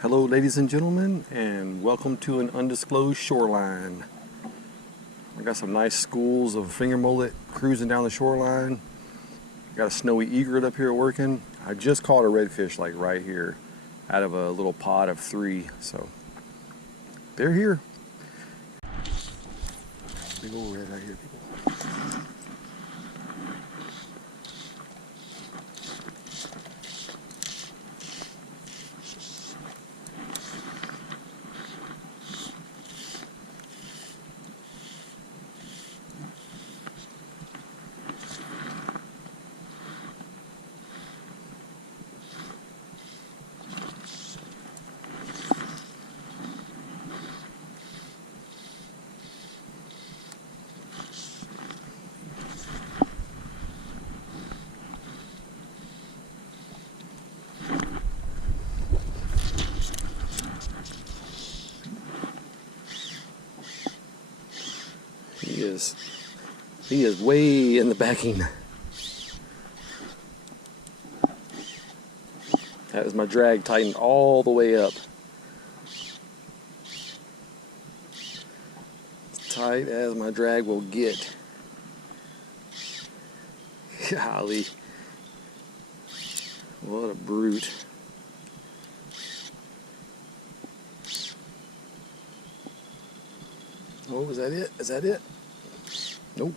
Hello ladies and gentlemen, and welcome to an undisclosed shoreline. I got some nice schools of finger mullet cruising down the shoreline. Got a snowy egret up here working. I just caught a redfish like right here out of a little pod of 3, so they're here. Big old red right here, people. He is way in the backing. That is my drag tightened all the way up. As tight as my drag will get. Golly. What a brute. Oh, is that it? Is that it? Nope.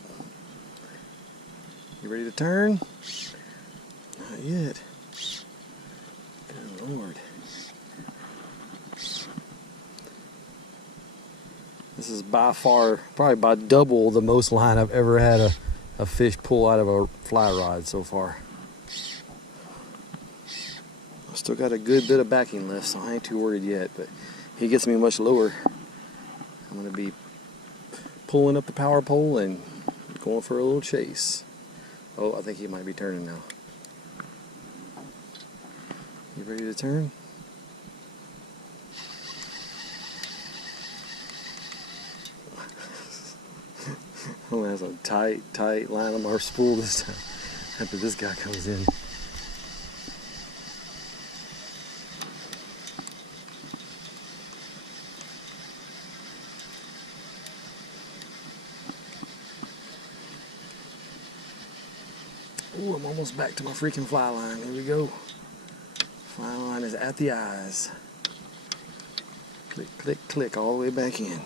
You ready to turn? Not yet. Good Lord. This is by far, probably by double the most line I've ever had a fish pull out of a fly rod so far. I've still got a good bit of backing left, so I ain't too worried yet, but he gets me much lower. I'm going to be pulling up the power pole and going for a little chase. Oh, I think he might be turning now. You ready to turn? I'm going to have a tight line on our spool this time after this guy comes in. Ooh, I'm almost back to my freaking fly line. Here we go. Fly line is at the eyes. Click, click, click all the way back in.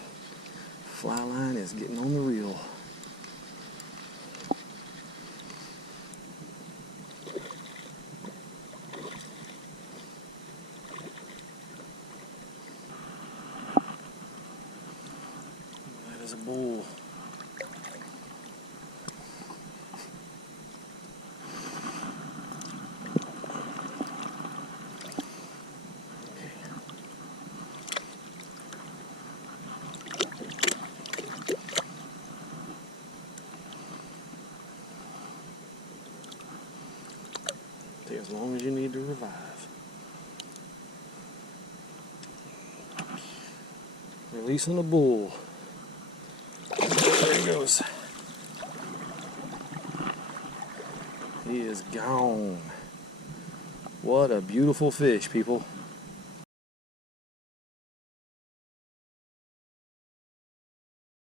Fly line is getting on the reel. That is a bull. Take as long as you need to revive. Releasing the bull. There he goes. He is gone. What a beautiful fish, people.